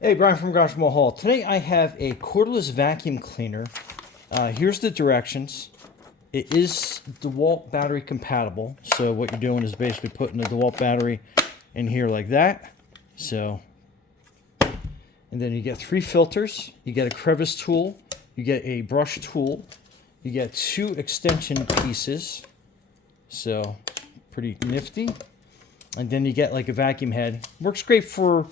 Hey, Brian from Garage Hall. Today I have a cordless vacuum cleaner. Here's the directions. It is Dewalt battery compatible. So what you're doing is basically putting the Dewalt battery in here like that. So, and then you get 3 filters. You get a crevice tool. You get a brush tool. You get 2 extension pieces. So, pretty nifty. And then you get like a vacuum head. Works great for,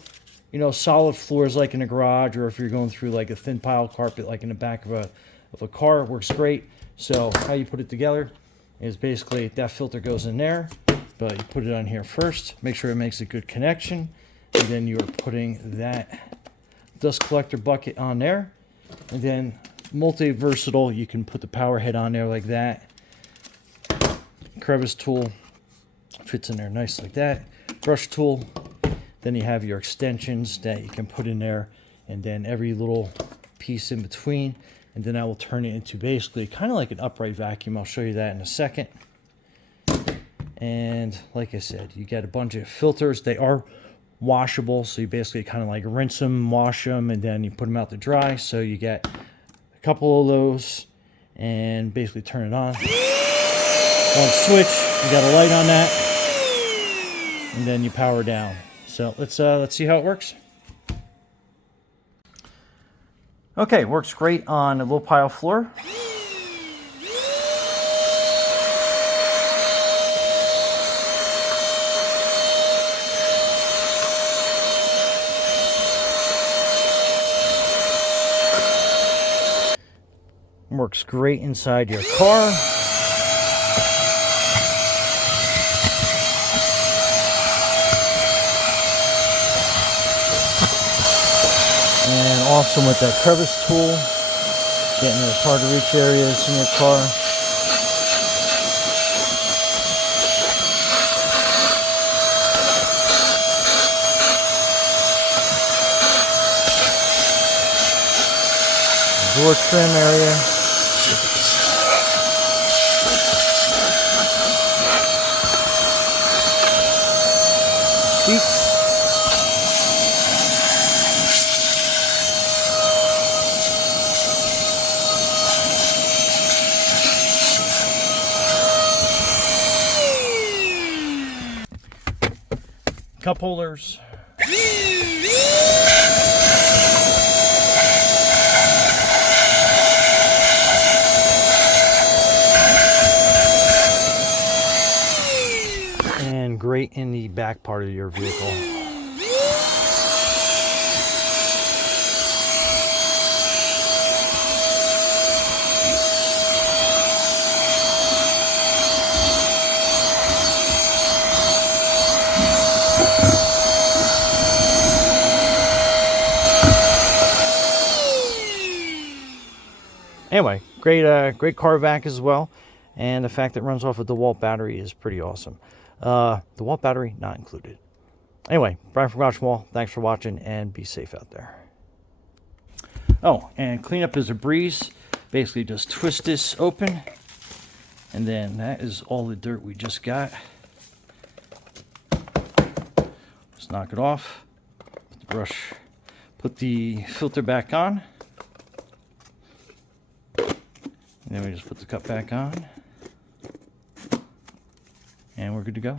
you know, solid floors like in a garage, or if you're going through like a thin pile carpet like in the back of a car. It works great. So how you put it together is basically that filter goes in there, but you put it on here first, make sure it makes a good connection, and then you're putting that dust collector bucket on there, and then multi-versatile, you can put the power head on there like that. Crevice tool fits in there nice like that. Brush tool. Then you have your extensions that you can put in there, and then every little piece in between, and then I will turn it into basically kind of like an upright vacuum. I'll show you that in a second. And like I said, you get a bunch of filters. They are washable, so you basically kind of like rinse them, wash them, and then you put them out to dry. So you get a couple of those and basically turn it on. One switch, you got a light on that, and then you power down. So let's see how it works. Okay, works great on a low pile floor. Works great inside your car. And awesome with that crevice tool, getting those hard to reach areas in your car. Door trim area. Seats. Cup holders. And great in the back part of your vehicle. Anyway, great car vac as well, and the fact that it runs off a DeWalt battery is pretty awesome. DeWalt battery not included. Anyway, Brian from Garage Wall, thanks for watching, and be safe out there. Oh, and cleanup is a breeze. Basically just twist this open, and then that is all the dirt we just got. Let's knock it off. Put the brush, put the filter back on. And then we just put the cup back on. And we're good to go.